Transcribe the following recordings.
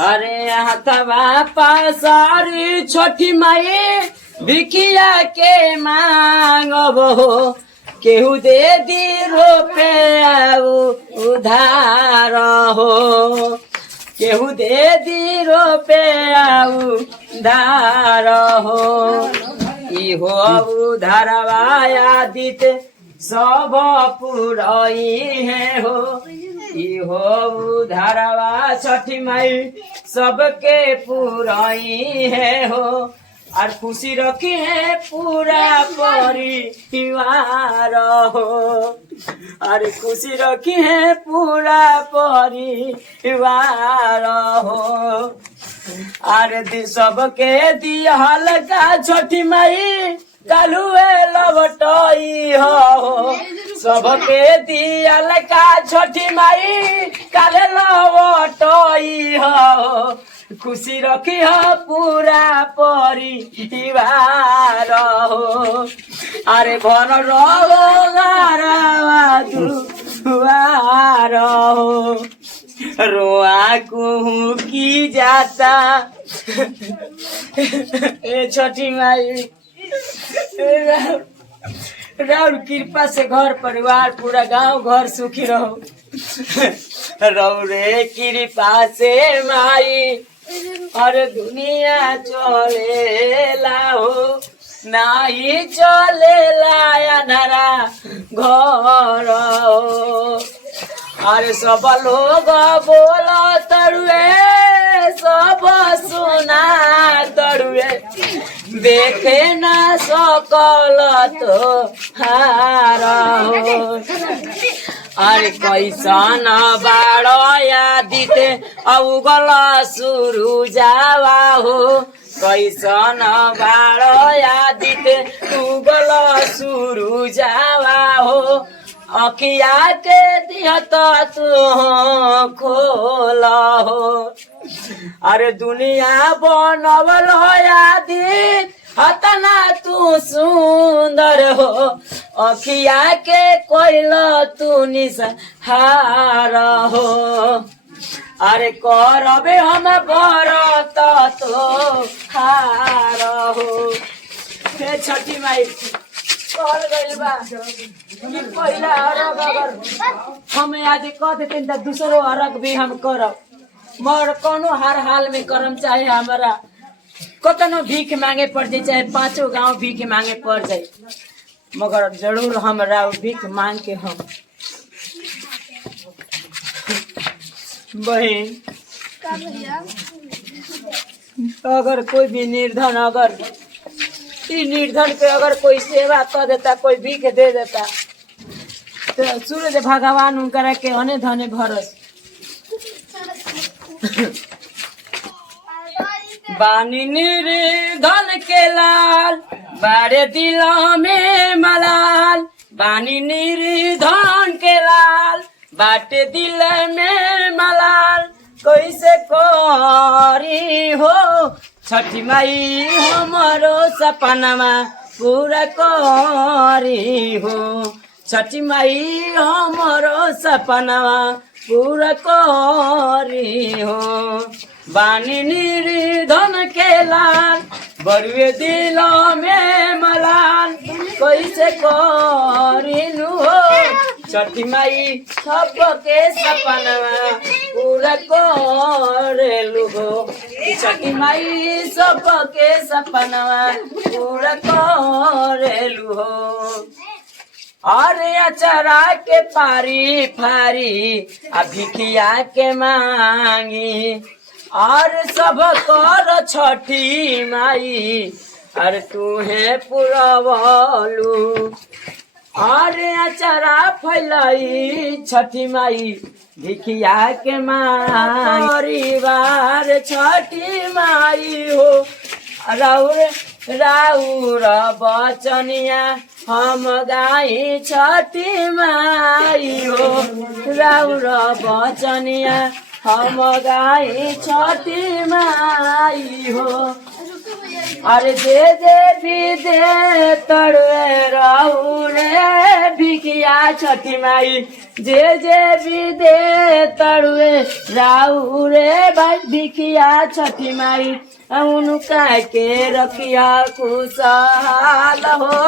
अरे हथवा पासारी छोटी माई भिखिया के मांगबो केहू दे दी रुपया उधार हो केहू दे दी रुपया उधार हो इहो उधारवाया दीत सब पुरई है हो इहो उधारवा छठी माई सबके पुरई है हो और खुशी रखी है पूरा परिवार हो और खुशी रखी है पूरा परिवार हो और सबके दिहल का छोटी माई कालुए लवटई हो सबके दिहल का छोटी माई काले लवटई हो खुशी रखी हो पूरा परिवार हो अरे घर दुआर हो रोआ कुहू की जाता ए छोटी माई राउर कृपा से घर परिवार पूरा गांव घर सुखी रहो रौरे कृपा से माई और दुनिया चलेला हो नाही चलेला अनहरा घर हो अरे सब लोग बोलो तरुए सब सुना तरुए देखे ना सकल तो हार हो अरे कैसन बाड़या दीते अवगल शुरू जावा हो कैसन बाड़या दीते उगल शुरू जावा हो अखिया के दिहत तू खोल हो अरे दुनिया बनवल आदि हतना तू सुंदर हो अखिया के कोइल तू निसहार हो अरे करबे हम बरत तो हार हो हे छठी माई कर गइल बा कि पहिला अरग अगर हम आज कह देते त दूसरो अरग भी हम करब मगर कोनो हर हाल में करम चाहे हमारा कतनो भीख मांगे पड़ जाए चाहे 5 गांव भीख मांगे पड़ जाए मगर जरूर हमरा भीख मांग के हम बहन अगर कोई भी निर्धन अगर निर्धन पे अगर कोई सेवा कर देता कोई भीख दे देता तो सूर्य भगवान उनकरा के अने धने भरस बानी निर्धन के लाल बारे दिल में मलाल बानी निर्धन के लाल बाटे दिल में मलाल कैसे करी हो छठी माई हमारो सपनामा पूरा करी हो छठी माई हमारो सपनामा पूरा करी हो बानी निर्धन के लाल बरुए दिल में मलाल कैसे करिनु हो छठी माई सबके सपनामा पूरा करेलु हो छठी माई सबके सपनामा पूरा करेलु हो अरे अचरा के पारी फारी भिखिया के मांगी और सब कर छठी माई अरे तू है पुरवलू अरे अचरा फैलाई छठी माई भिखिया के माई परिवार छठी माई हो राउर बचनिया हम गाई छठी माई हो राउर बचनिया हम गाई छठी माई हो अरे दे भी दे तड़वे रहू रे भिखिया छठी माई जे भी दे तड़ुए राऊ रे भिखिया छठी माई उनका के रखिया खुशहाल हो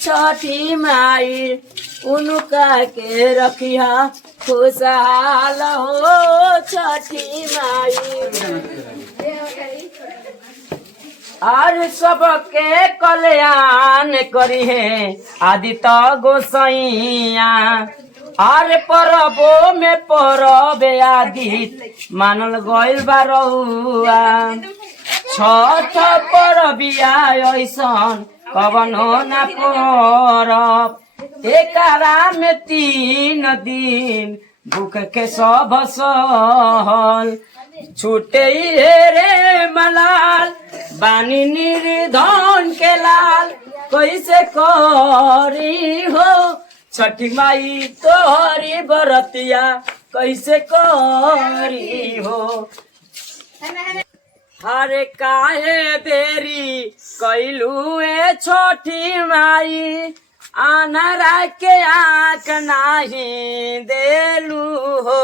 छठी माई उनका के रखिया खुशहाल हो छठी माई। और सबके कल्याण करी है आदित्य गोसाइया और परबो में परब आदित्य मानल गइल बा रउआ छठ परबिया ऐसन कवनो न परब एकरा में 3 दिन भूख के सब सहल छूटे रे मलाल बानी निर्धन के लाल कैसे करी हो छठी माई तोहरी बरतिया कैसे करी हो। हरे काहे देरी कैलू ए छठी माई आनरा के आँख नाही देलू हो।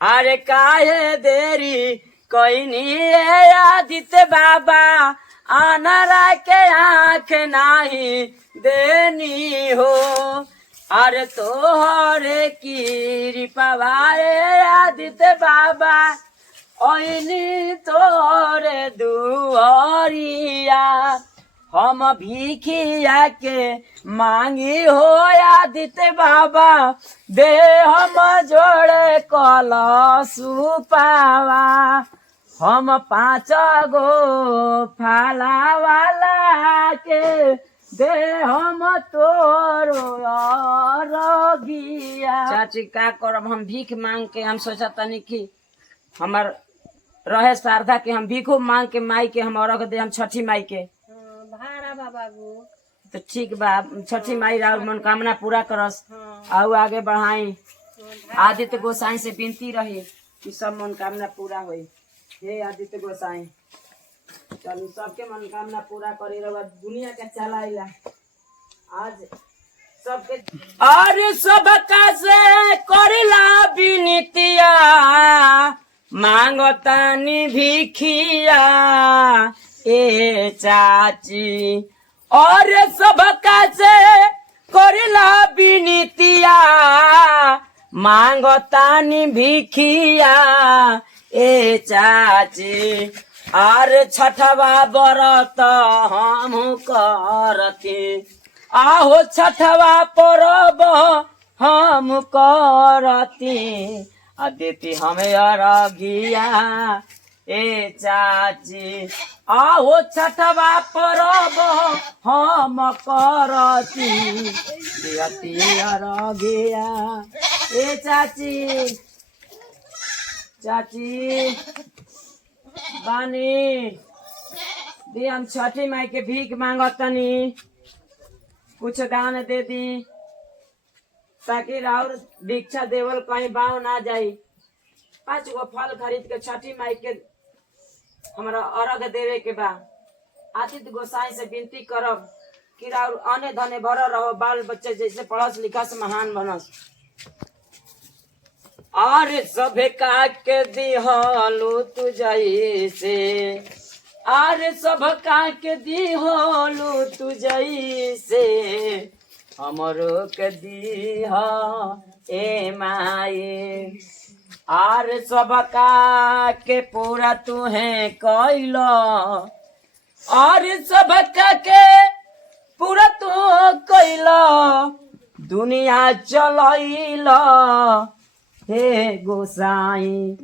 अरे काहे देरी कैनी आदित्य बाबा आनरा के आँख नाही देनी हो। अरे तोहरे कृपा आदित्य बाबा ओइनी तोरे दुआरिया हम भीखिया के मांगी हो आदित्य बाबा दे हम जोड़े कलशु पावा हम 5 गो फाला वाला के दे हम तोरो रगिया। चाची का करब हम भीख मांग के हम सोचा तनी कि हमार रहे श्रद्धा के हम भीखो मांग के माई के हम अर्घ दे हम छठी माई के भाड़ा बाबा तो ठीक बा छठी माई राउर मनोकामना पूरा करस आउ आगे बढ़ाई। आदित्य गोसाई से विनती रही कि सब मनोकामना पूरा होई। हे आदित्य गोसाई चल सबके मनोकामना पूरा करे रहा दुनिया के चलाइला आज सबके और सबका से करेला विनतिया मांगतानी भिखिया ए चाची और सबका से करेला विनतिया मांगतानी भिखिया ए चाची और छठवा व्रत हम करती आहो छठवा परब हम करती अदिति हमें अरगिया ए चाची आहो छठवा परब हम करती अरगिया ए चाची चाची बानी दी हम छठी माई के भीख मांगतनी कुछ दान दे दी ताकि राउर भिक्षा देवल कहीं बाव ना जाई। 5 गो फल खरीद के छठी माई के हमारा अर्घ देवे के बा। आदित्य गोसाई से विनती करब कि राउर अने धने भर रहो बाल बच्चे जैसे पढ़स लिखस महान बनस। और सभे का के दिहलू तू जैसे और सब का के दिहलू तू जैसे हमरो के दीह ए माई और सब का के पूरा तू है कैलो और सब का के पूरा तू कैलो दुनिया चलैलो हे गोसाई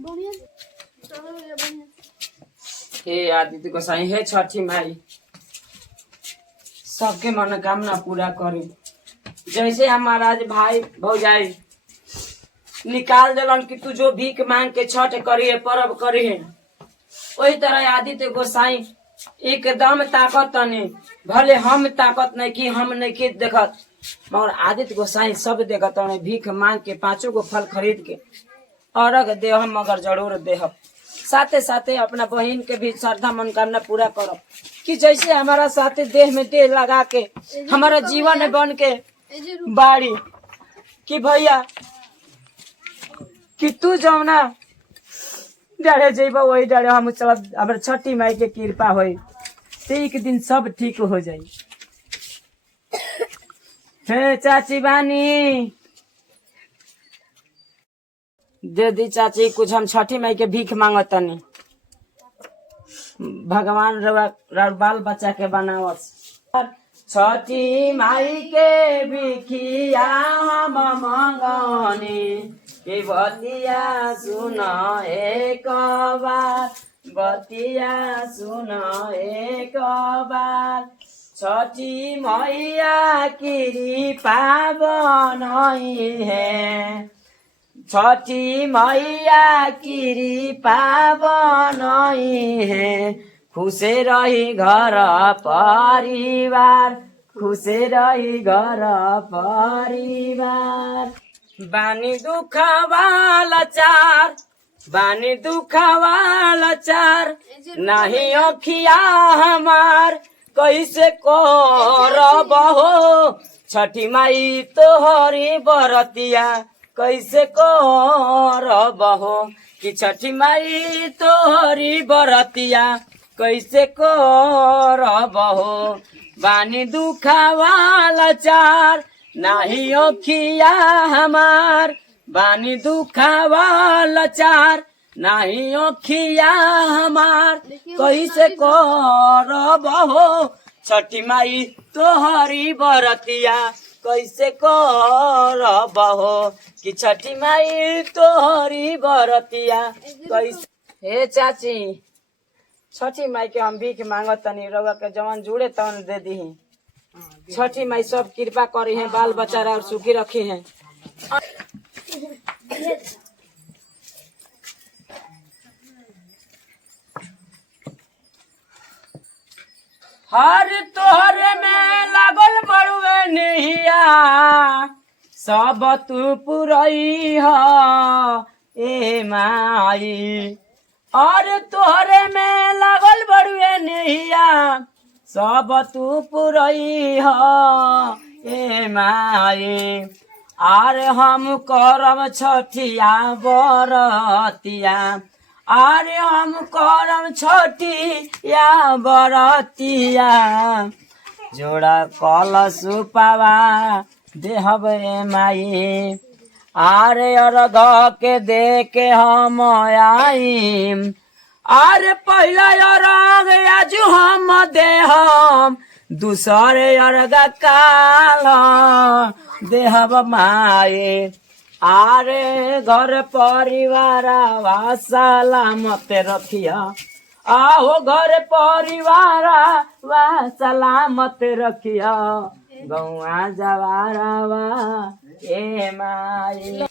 हे आदित्य गोसाई हे छठी माई सबके मनोकामना पूरा करे। जैसे हमारा भाई भौजाई निकाल दिलन कि तू जो भीख मांग के छठ करिए परब करिए वही तरह आदित्य गोसाई एकदम ताकत नहीं भले हम ताकत नहीं कि हम नहीं कि देखत मगर आदित्य गोसाई सब देखत नहीं भीख मांग के 5 गो फल खरीद के अर्घ दे हम मगर जरूर देह साथे साथे अपना बहन के भी श्रद्धा मनोकामना पूरा करब कि जैसे हमारा साथे देह में देह लगा के हमारा जीवन बन के बाड़ी कि भैया कि तू जाओ ना डाले जेब वही डाले हम चल अब छठी माई के कृपा हो एक दिन सब ठीक हो जाई। हे चाची बानी दे दी चाची कुछ हम छठी माई के भीख मांगतनी भगवान रवा बाल बच्चा के बनावस। छठी माई के भिखिया हम मांगनी कि बतिया सुन एक बार बतिया सुन एक बार छठी मैया कृपा बनई है छठी मैया कृपा बनई है खुशे रही घर परिवार खुशे रही घर परिवार। बानी दुख वाला चार बानी दुख वाला चार नहीं अखिया हमार कैसे करब हो छठी माई तोहरी बरतिया कैसे करब हो कि छठी माई तोहरी बरतिया कैसे करब हो। बानी दुखा वाला चार नाही अखिया हमार बानी दुखा वाला चार नाही अखिया हमार कैसे करब हो छठी माई तोहरी बरतिया कैसे करब हो कि छठी माई तोहरी बरतिया कैसे। हे चाची छठी माई के हम भीख मांगत तनी रउआ के जवन जुड़े तवन दे दी छठी माई सब कृपा करी है बाल बच्चा और सुखी रखी है। हर तोहरे में लागल बड़ुए नहिया सब तू पुरई ए माई और तोहरे में लागल बड़ुए नहिया सब तू पुरई ए माई आर हम करम छठिया बरतिया आरे हम करम छठिया बरतिया जोड़ा कलश पावा देहब माई आरे अर्घ के दे के हम आईम आरे पहला अर्घ आज हम देहम दूसरे अर्घ काल देहब माई आरे घर परिवार वा सलामत रखिया आहो घर परिवार वा सलामत रखिया गौआ जवारावा ए माई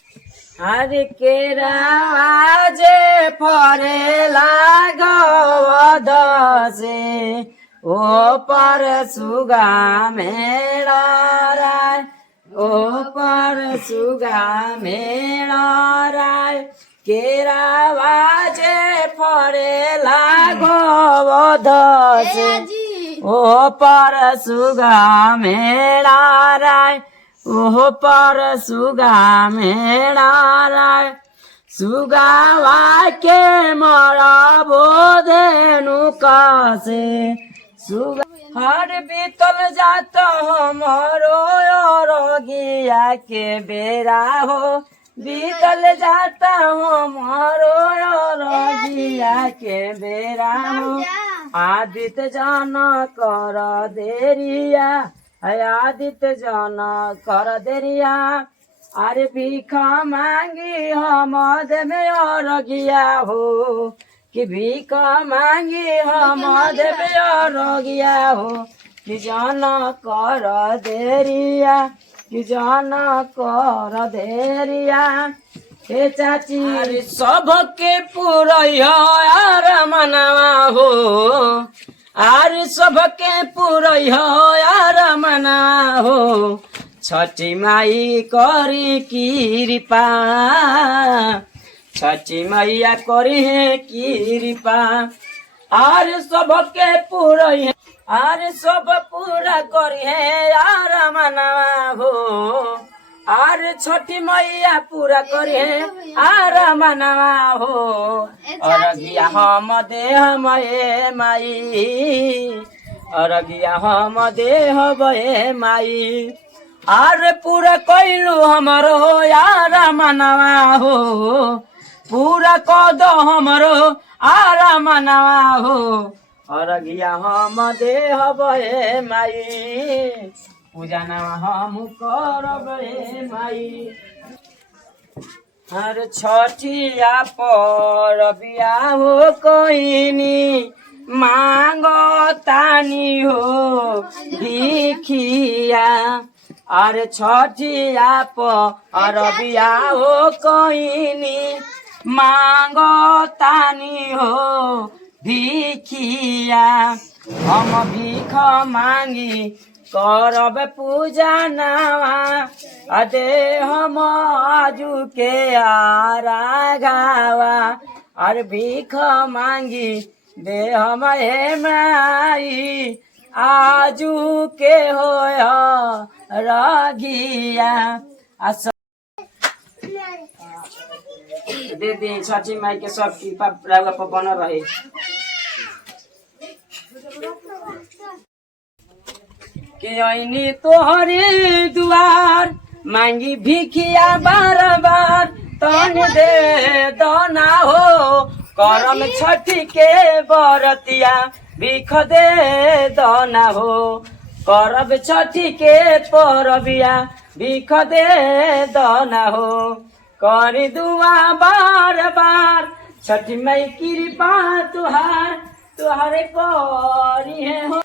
हर केरा जे फरे लागवद से ओ पर सुगा मेरा राय ओ पर सुगा मेरा राय केरा जे फरे लागवद से ओ पर सुगा मेरा राय ओह पर सुगा मेरा राय सुगावा के मरा बोधेनु कासे सुगा हर बीतल जात हमरो रोगिया के बेरा हो बीतल जाता हमरो रोगिया के बेरा हो आदित्य जन कर देरिया आदित्य जन कर देरिया अरे भीख मांगी हम देवे रगिया हो कि भीख मांगी हम देवे रगिया हो कि जन कर देरिया कि जन कर देरिया। हे चाची अरे सबके पुरैया यार मनवा हो आर सबके पुरैया यार मनवा हो छठी माई करी कृपा छठी मैया करी है कृपा आर सबके पुरैया आर सब पूरा करी है यार मनवा हो आरे छठी मैया पूरा करे आरा मनवा हो अरगिया हम देह मये माई अरगिया हम देह बये माई आरे पूरा कैलू हमरो आरा मनवा हो पूरा कद हमरो आरा मनवा हो अरगिया हम देह बये माई पूजा नवा हम करब हे माई हर छठिया पर बिया हो कोइनी मांगो तानी हो भिखिया अरे छठिया पर बिया हो कोइनी मांगो तानी हो भिखिया हम भीख मांगी करब पूजा नवा अदे हम आजू के आरा गावा और भीख मांगी दे हम हे माई आजू के हो रगिया दे दे छठी माई के सब कृपा पर बन रहे के ऐनी तोहरे दुआर मांगी भिखिया बार बार तन दे दना हो करम छठी के बरतिया भिख दे दना हो करब छठी के परबिया भिख दे दना हो करी दुआ बार बार छठी मई कृपा तुहार तुहारे करी है हो